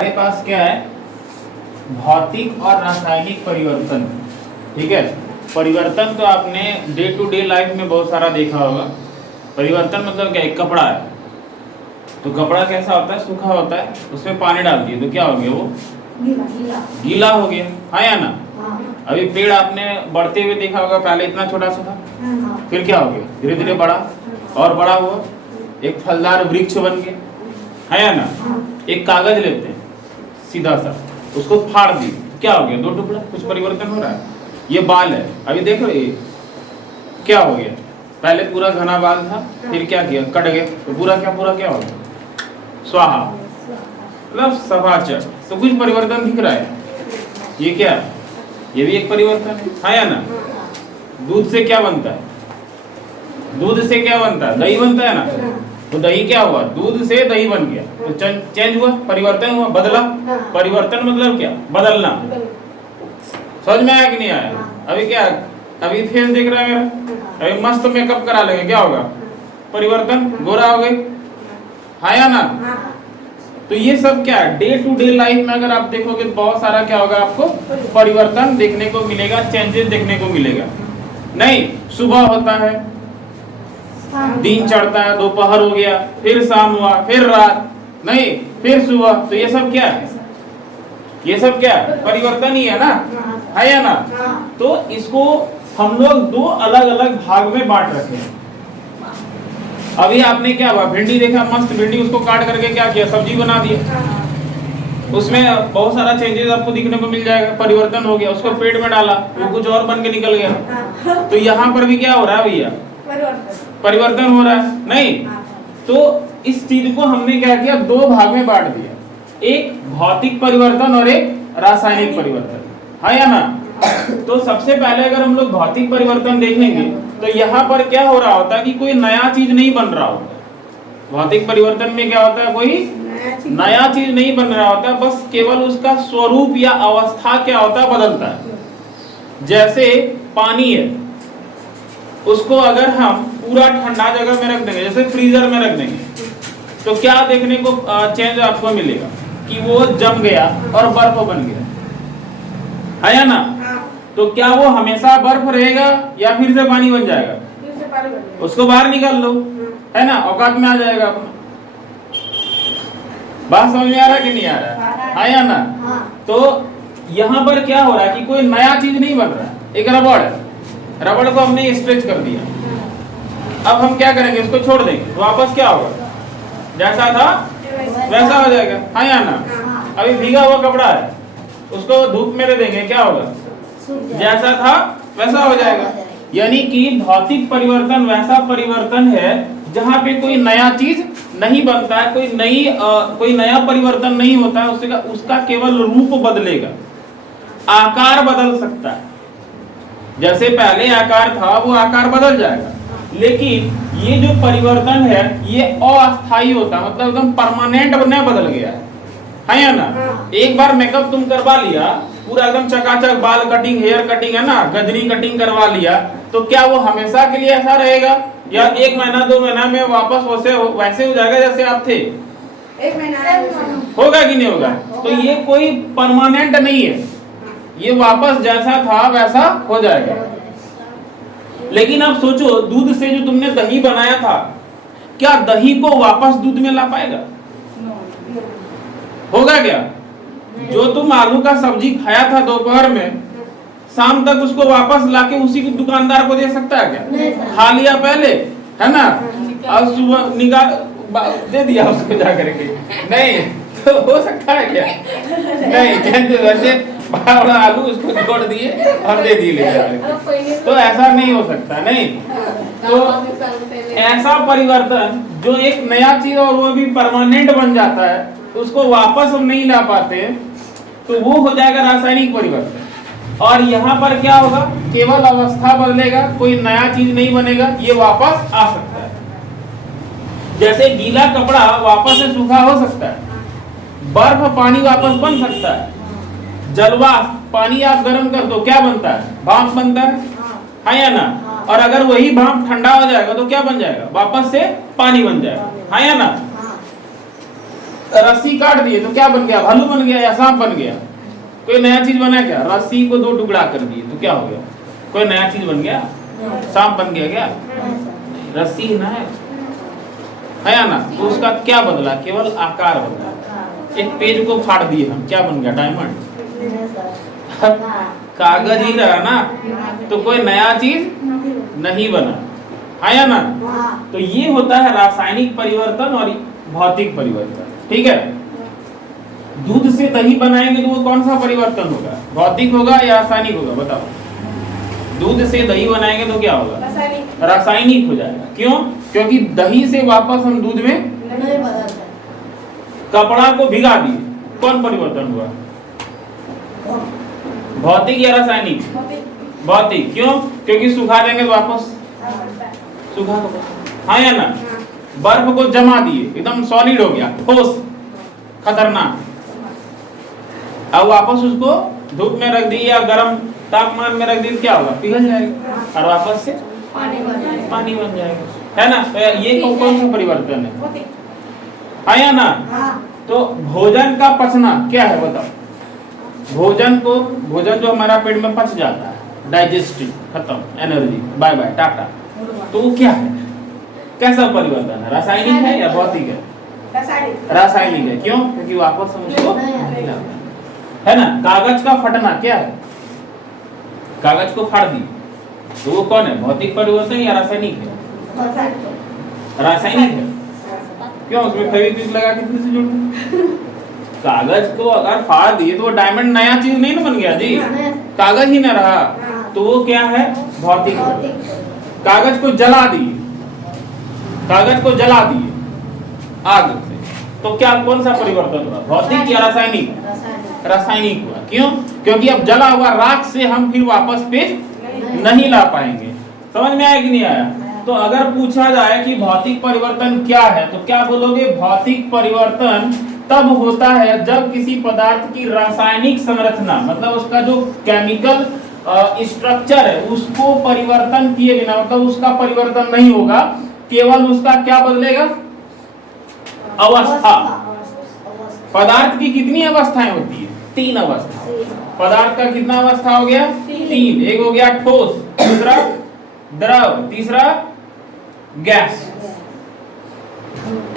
हमारे पास क्या है, भौतिक और रासायनिक परिवर्तन। ठीक है, परिवर्तन तो आपने डे टू डे लाइफ में बहुत सारा देखा होगा। परिवर्तन मतलब क्या, एक कपड़ा है तो कपड़ा कैसा होता है, सूखा होता है, उसमें पानी डाल दिए तो क्या हो गया, वो गीला हो गया, हाँ या ना। अभी पेड़ आपने बढ़ते हुए देखा होगा, पहले इतना छोटा सा था, फिर क्या हो गया, धीरे धीरे बड़ा और बड़ा हुआ, एक फलदार वृक्ष बन गया, है या ना। एक कागज लेते हैं सीधा सा, उसको फाड़ दी, क्या हो गया, दो टुकड़ा, कुछ परिवर्तन हो रहा है। ये बाल है, अभी देखो ये क्या हो गया, पहले पूरा घना बाल था, फिर क्या किया, कट गया, तो पूरा क्या हो गया, स्वाहा, मतलब सभाचर। तो कुछ परिवर्तन दिख रहा है, ये क्या है, ये भी एक परिवर्तन है या ना। दूध से क्या बनता है, दूध से क्या बनता है, दही बनता है ना। तो दही क्या हुआ, दूध से दही बन गया, तो चेंज हुआ, परिवर्तन हुआ, बदला। परिवर्तन मतलब क्या, बदलना। समझ में आया कि नहीं आया। अभी क्या, अभी फेस देख रहा है मेरा, अभी मस्त मेकअप करा लेंगे, क्या होगा, परिवर्तन, गोरा हो गए, हाँ या ना। तो ये सब क्या है, डे टू डे लाइफ में अगर आप देखोगे तो बहुत सारा क्या होगा, आपको परिवर्तन देखने को मिलेगा, चेंजेस देखने को मिलेगा। नहीं, सुबह होता है, दिन चढ़ता है, दोपहर हो गया, फिर शाम हुआ, फिर रात, नहीं फिर सुबह, तो ये सब क्या है, ये सब क्या है, परिवर्तन ही है ना, है या ना। तो इसको हम लोग दो अलग अलग भाग में बांट रखे हैं। अभी आपने क्या हुआ, भिंडी देखा, मस्त भिंडी, उसको काट करके क्या किया, सब्जी बना दिया, उसमें बहुत सारा चेंजेस आपको दिखने को मिल जाएगा, परिवर्तन हो गया। उसको पेट में डाला, वो कुछ और बन के निकल गया। तो यहाँ पर भी क्या हो रहा है भैया, परिवर्तन हो रहा है, नहीं। तो इस चीज को हमने क्या किया, दो भाग में बांट दिया, एक भौतिक परिवर्तन और एक रासायनिक परिवर्तन, है या ना। तो सबसे पहले अगर हम लोग भौतिक परिवर्तन देखेंगे तो यहाँ पर क्या हो रहा होता है कि कोई नया चीज नहीं बन रहा होता। भौतिक परिवर्तन में क्या होता है, कोई नया चीज नहीं बन रहा होता, बस केवल उसका स्वरूप या अवस्था क्या होता है, बदलता है। जैसे पानी है, उसको अगर हम पूरा ठंडा जगह में रख देंगे, जैसे फ्रीजर में रख देंगे, तो क्या देखने को चेंज आपको मिलेगा कि वो जम गया और बर्फ बन गया, है या ना। तो क्या वो हमेशा बर्फ रहेगा या फिर से पानी बन जाएगा, उसको बाहर निकाल लो, है ना, औकात में आ जाएगा अपना। बात समझ में आ रहा कि नहीं आ रहा, है या ना। तो यहाँ पर क्या हो रहा है कि कोई नया चीज नहीं बन रहा है। एक रबड़ है, रबड़ को हमने स्ट्रेच कर दिया, अब हम क्या करेंगे, इसको छोड़ देंगे, वापस क्या होगा, जैसा था वैसा हो जाएगा, हाँ या ना। अभी भीगा हुआ कपड़ा है, उसको धूप में दे देंगे, क्या होगा, जैसा था वैसा हो जाएगा। यानी कि भौतिक परिवर्तन वैसा परिवर्तन है जहाँ पे कोई नया चीज नहीं बनता है, कोई नया परिवर्तन नहीं होता है, उसका केवल रूप बदलेगा, आकार बदल सकता है। जैसे पहले आकार था वो आकार बदल जाएगा, लेकिन ये जो परिवर्तन है ये अस्थायी होता है, मतलब एकदम परमानेंट बनने बदल गया है या ना। एक बार मेकअप तुम करवा लिया, पूरा एकदम चकाचक बाल कटिंग, हेयर कटिंग, है ना, गजनी कटिंग करवा लिया, तो क्या वो हमेशा के लिए ऐसा रहेगा, या एक महीना दो महीना में वापस वैसे हो जाएगा जैसे आप थे, एक महीना होगा कि नहीं होगा। तो ये कोई परमानेंट नहीं है, ये वापस जैसा था वैसा हो जाएगा। लेकिन आप सोचो, दूध से जो तुमने दही बनाया था, क्या दही को वापस दूध में ला पाएगा, होगा क्या। जो तुम आलू का सब्जी खाया था दोपहर में, शाम तक उसको वापस लाके उसी को दुकानदार को दे सकता है क्या, खा लिया पहले, है ना, अब सुबह निकाल दे दिया उसको जा करके, नहीं तो हो सकता है क्या, नहीं, वैसे बड़ा आलू उसको जोड़ दिए और दे दिए, तो ऐसा नहीं हो सकता, नहीं। तो ऐसा परिवर्तन जो एक नया चीज और वो भी परमानेंट बन जाता है, उसको वापस हम नहीं ला पाते, तो वो हो जाएगा रासायनिक परिवर्तन। और यहाँ पर क्या होगा, केवल अवस्था बदलेगा, कोई नया चीज नहीं बनेगा, ये वापस आ सकता है। जैसे गीला कपड़ा वापस से सूखा हो सकता है, बर्फ पानी वापस बन सकता है, जलवाष्प पानी आप गर्म कर दो क्या बनता है, भाप बनता है या ना। और अगर वही भाप ठंडा हो जाएगा तो क्या बन जाएगा, वापस से पानी बन जाएगा, है या ना। रस्सी काट दिए तो क्या बन गया, भालू बन गया या सांप बन गया? कोई नया चीज बना क्या? रस्सी को 2 टुकड़ा कर दिए तो क्या हो गया? कोई नया चीज बन गया? सांप बन गया क्या? रस्सी ही ना है या ना? तो उसका क्या बदला? केवल आकार बदला। एक पेज को फाड़ दिए हम, क्या बन गया? डायमंड। कागज ही रहा ना, तो कोई नया चीज नहीं बना है या ना? तो ये होता है रासायनिक परिवर्तन और भौतिक परिवर्तन। ठीक है, दूध से दही बनाएंगे तो वो कौन सा परिवर्तन होगा? भौतिक होगा या रासायनिक होगा? बताओ। दूध से दही बनाएंगे तो क्या होगा? रासायनिक हो जाएगा। क्यों? क्योंकि दही से वापस हम दूध में नहीं बदलता। कपड़ा को भिगा दिए, कौन परिवर्तन हुआ? भौतिक या रासायनिक? भौतिक। क्यों? क्योंकि सुखा देंगे तो वापस सुखा होगा, हाँ या ना? बर्फ को जमा दिए, एकदम सॉलिड हो गया, ठोस, खतरनाक। अब वापस उसको धूप में रख दिए या गर्म तापमान में रख दिए, क्या होगा? पिघल जाएगा और वापस से पानी बन जाएगा, है ना? तो ये कौन सा परिवर्तन है? हाँ या ना? तो भोजन का पचना क्या है बताओ? भोजन जो हमारा पेट में पच जाता है, डाइजेस्टिव, खत्म, एनर्जी, बाय बाय, टाटा, तो वो क्या है? कैसा परिवर्तन है? रासायनिक है या भौतिक है? रासायनिक है। क्यों? क्योंकि वापस हम उसको, है ना? कागज का फटना क्या है? कागज को फाड़ दी तो वो कौन है? भौतिक परिवर्तन या रासायनिक है? रासायनिक है। क्यों? उसमें फेविक्विक लगा के फिर से जोड़ दो। कागज को अगर फाड़ दिए तो वो डायमंड नया चीज नहीं ना बन गया जी, कागज ही ना रहा, तो वो क्या है? भौतिक। कागज को जला दिए, कागज को जला दिए आग से, तो क्या कौन सा परिवर्तन हुआ? भौतिक या रासायनिक? रासायनिक हुआ। क्यों? क्योंकि अब जला हुआ राख से हम फिर वापस पे नहीं ला पाएंगे। समझ में आया कि नहीं आया? तो अगर पूछा जाए कि भौतिक परिवर्तन क्या है तो क्या बोलोगे? भौतिक परिवर्तन तब होता है जब किसी पदार्थ की रासायनिक संरचना, मतलब उसका जो केमिकल स्ट्रक्चर है, उसको परिवर्तन किए बिना, मतलब उसका परिवर्तन नहीं होगा, केवल उसका क्या बदलेगा? अवस्था। पदार्थ की कितनी अवस्थाएं होती है? 3 अवस्था। पदार्थ का कितना अवस्था हो गया? 3। एक हो गया ठोस, दूसरा द्रव, तीसरा गैस।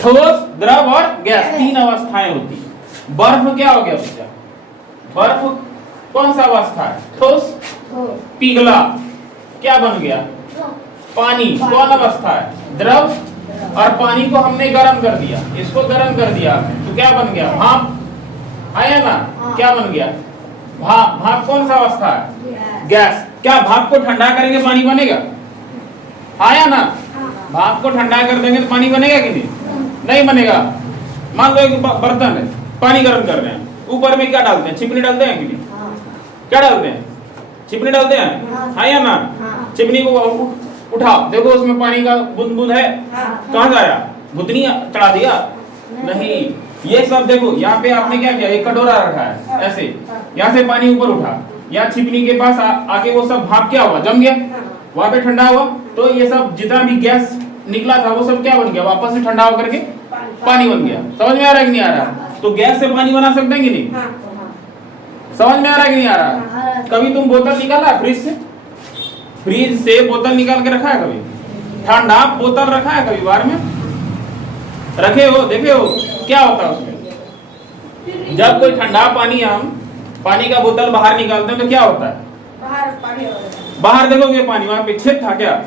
ठोस, द्रव और गैस, 3 अवस्थाएं होती है। बर्फ क्या हो गया बच्चा? बर्फ कौन सा अवस्था है? ठोस, पिघला, क्या बन गया? पानी। कौन अवस्था है? द्रव। और पानी को हमने गर्म कर दिया, इसको गर्म कर दिया तो क्या बन गया? भाप। आया ना? क्या बन गया? भाप। भाप कौन सा अवस्था है? गैस। क्या भाप को ठंडा करेंगे पानी बनेगा? आया ना? भाप को ठंडा कर देंगे तो पानी बनेगा कि नहीं? नहीं बनेगा। मान लो एक बर्तन है, पानी गर्म कर रहे हैं, ऊपर में क्या डालते हैं? छिपनी डालते हैं कि नहीं? क्या डालते हैं? छिपनी डालते हैं, हाँ या ना? छिपनी को उठाओ, देखो उसमें पानी का बूंद बूंद है, कहाँ से आया? भुतनी चढ़ा दिया? नहीं। ये सब देखो, यहाँ पे आपने क्या किया? एक कटोरा रखा है ऐसे, यहाँ से पानी ऊपर उठा, यहाँ छिपनी के पास आके वो सब भाप क्या हुआ? जम गया, वहां पे ठंडा हुआ, तो ये सब जितना भी गैस निकला था वो सब क्या बन गया? वापस से ठंडा होकर के पानी बन गया। समझ में आ रहा है कि नहीं आ रहा? तो गैस से पानी बना सकते हैं कि नहीं? समझ में आ रहा है कि नहीं आ रहा? कभी तुम बोतल निकाला फ्रिज से? फ्रिज से बोतल निकाल के रखा है कभी? ठंडा बोतल रखा है कभी बाहर में? रखे हो? देखे हो क्या होता है उसमें? जब कोई ठंडा पानी, हम पानी का बोतल बाहर निकालते हैं तो क्या होता है? बाहर देखोगे पानी, वहां पे छेद था क्या?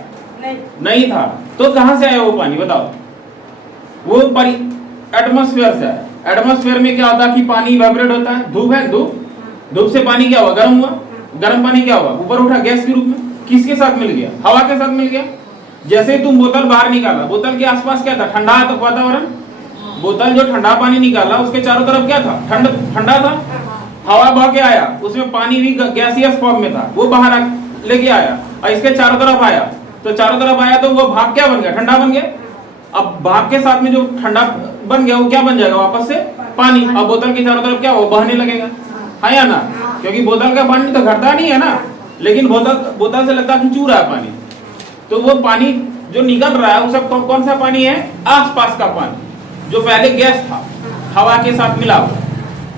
नहीं था। तो कहां से आया वो पानी बताओ? वो एटमॉस्फेयर से आया। एटमॉस्फेयर में क्या होता है कि पानी इवेपोरेट होता है, धूप है, धूप से पानी क्या हुआ? गर्म हुआ, गर्म पानी क्या हुआ? ऊपर उठा गैस के रूप में। किसके साथ मिल गया? हवा के साथ मिल गया। जैसे तुम बोतल बाहर निकाला, बोतल के आसपास क्या था? ठंडा तो वातावरण। बोतल जो ठंडा पानी निकाला उसके चारों तरफ क्या था? ठंडा था। हवा बह के आया, उसमें पानी भी गैसियस फॉर्म में था, वो बाहर लेके आया और इसके चारों तरफ आया, तो चारों तरफ आया तो वो भाप क्या बन गया? ठंडा बन गया। अब भाप के साथ में जो ठंडा बन गया वो क्या बन जाएगा? वापस से पानी। अब बोतल के चारों तरफ क्या हो? बहने लगेगा, है या ना? क्योंकि बोतल का पानी तो घटता नहीं है ना, लेकिन बोतल से लगता कि चू रहा है पानी, तो वो पानी जो निकल रहा है वो सब कौन सा पानी है? आसपास का पानी, जो पहले गैस था, हवा के साथ मिला हुआ।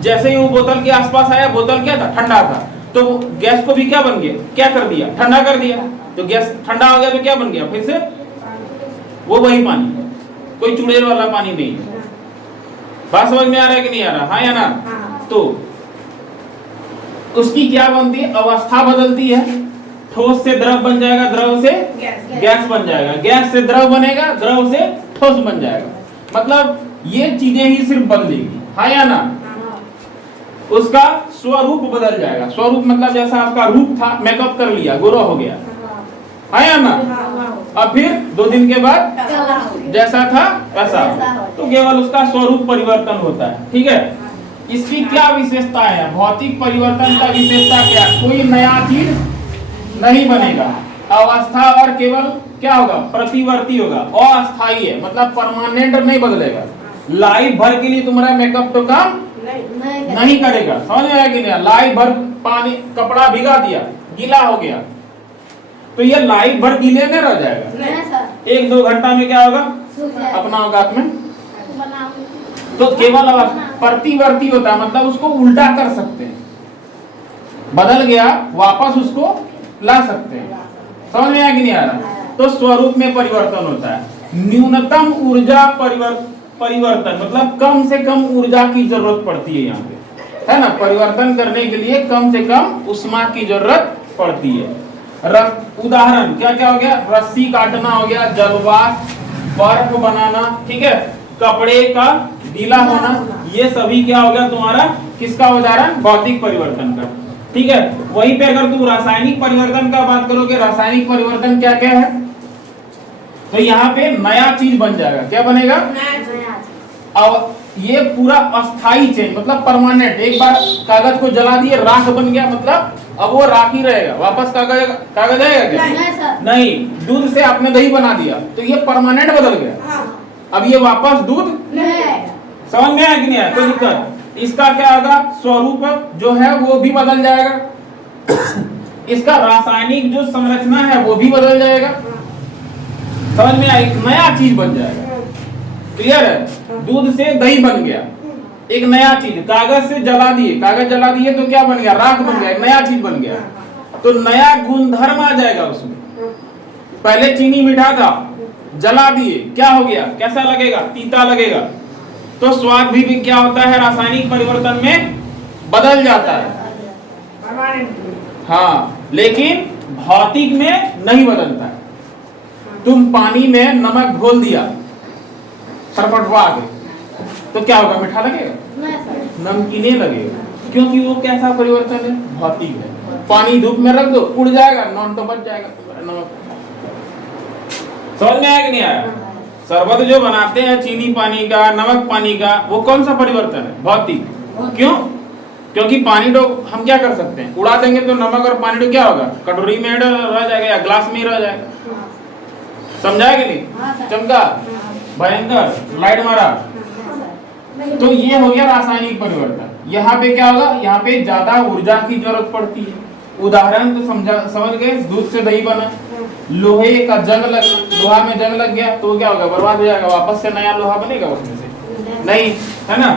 जैसे ही वो बोतल के आसपास आया, बोतल क्या था, ठंडा था, तो गैस को भी क्या बन गया, क्या कर दिया, ठंडा कर दिया। तो गैस ठंडा हो गया तो क्या बन गया, फिर से वो वही पानी, कोई चुड़ैल वाला पानी नहीं है। बात समझ में आ रहा है कि नहीं आ रहा, हाँ या ना? तो उसकी क्या बनती है, अवस्था बदलती है। ठोस से द्रव बन जाएगा, द्रव से गैस बन जाएगा, गैस से द्रव बनेगा, द्रव से ठोस बन जाएगा। मतलब ये चीजें ही सिर्फ बदलेगी, हाँ या ना? उसका स्वरूप बदल जाएगा। स्वरूप मतलब जैसा आपका रूप था, मेकअप कर लिया, गोरा हो गया, हाँ या ना? अब फिर 2 दिन के बाद जैसा था वैसा, तो केवल उसका स्वरूप परिवर्तन होता है। ठीक है, इसकी क्या विशेषता है, भौतिक परिवर्तन का विशेषता क्या? कोई नया चीज नहीं बनेगा, अवस्था और केवल क्या होगा, प्रतिवर्ती होगा, अस्थायी है, मतलब परमानेंट नहीं बदलेगा। लाइफ भर के लिए तुम्हारा मेकअप तो काम नहीं करेगा, समझ में आया कि नहीं? लाइफ भर पानी, कपड़ा भिगा दिया, गीला हो गया, तो ये लाइफ भर गीले में रह जाएगा, 1-2 घंटा में क्या होगा, अपना औकात में। तो केवल प्रतिवर्ती होता है, मतलब उसको उल्टा कर सकते हैं, बदल गया वापस उसको ला सकते हैं। समझ में आया कि नहीं आ रहा? तो स्वरूप में परिवर्तन होता है। न्यूनतम ऊर्जा परिवर्तन मतलब कम से कम ऊर्जा की जरूरत पड़ती है यहाँ पे, है ना? परिवर्तन करने के लिए कम से कम ऊष्मा की जरूरत पड़ती है। उदाहरण क्या क्या हो गया, रस्सी काटना हो गया, जलवाष्प, बर्फ बनाना, ठीक है, कपड़े का गीला होना, ये सभी क्या हो गया तुम्हारा, किसका उदाहरण, भौतिक परिवर्तन का। ठीक है, वहीं पे अगर तुम रासायनिक परिवर्तन का बात करोगे, रासायनिक परिवर्तन क्या क्या है, तो यहाँ पे नया चीज बन जाएगा। क्या बनेगा? अब ये पूरा अस्थाई चेंज, मतलब परमानेंट। एक बार कागज को जला दिए, राख बन गया, मतलब अब वो राख ही रहेगा, वापस कागज आएगा क्या? नहीं। दूध से आपने दही बना दिया, तो ये परमानेंट बदल गया, अब ये वापस दूध समझ में आया कि नहीं आया? कोई दिक्कत? इसका क्या होगा, स्वरूप जो है वो भी बदल जाएगा, इसका रासायनिक जो संरचना है वो भी बदल जाएगा। समझ में आया? एक नया चीज बन जाएगा। क्लियर है? दूध से दही बन गया, एक नया चीज। कागज से जला दिए, कागज जला दिए तो क्या बन गया, राख बन गया, एक नया चीज बन गया, तो नया गुणधर्म आ जाएगा उसमें। पहले चीनी मीठा था, जला दिए, क्या हो गया, कैसा लगेगा, तीता लगेगा। तो स्वाद भी क्या होता है, रासायनिक परिवर्तन में बदल जाता है। हाँ, लेकिन भौतिक में नहीं बदलता है। तुम पानी में नमक घोल दिया, सरपटवा के, तो क्या होगा, मीठा लगेगा, नमकीने लगेगा, क्योंकि वो कैसा परिवर्तन है, भौतिक है। पानी धूप में रख दो, उड़ जाएगा, नॉन तो बच जाएगा नमक। समझ में आया कि नहीं आया? शरबत जो बनाते हैं चीनी पानी का, नमक पानी का, वो कौन सा परिवर्तन है, भौतिक। क्यों? क्योंकि पानी तो हम क्या कर सकते हैं, उड़ा देंगे तो नमक और पानी तो क्या होगा, कटोरी में रह जाएगा या ग्लास में ही रह जाएगा। समझाया कि नहीं? चमका, भयंकर, लाइट मारा। तो ये हो गया रासायनिक परिवर्तन। यहाँ पे क्या होगा, यहाँ पे ज्यादा ऊर्जा की जरूरत पड़ती है। उदाहरण तो समझ गए, दूध से दही बना, लोहे का जंग लोहा में जंग लग गया तो क्या होगा, बर्बाद हो जाएगा, वापस से नया लोहा बनेगा उसमें से नहीं, है ना?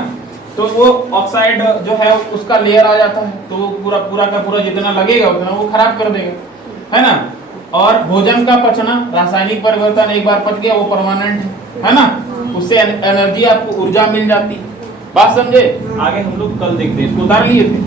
तो वो ऑक्साइड जो है उसका लेयर आ जाता है, तो पूरा पूरा का पूरा जितना लगेगा उतना वो खराब कर देगा, है ना? और भोजन का पचना, रासायनिक परिवर्तन, एक बार पच गया वो परमानेंट है ना, उससे एनर्जी, आपको ऊर्जा मिल जाती। बात समझे? आगे हम लोग कल देखते हैं, इसको उतार लिए थे।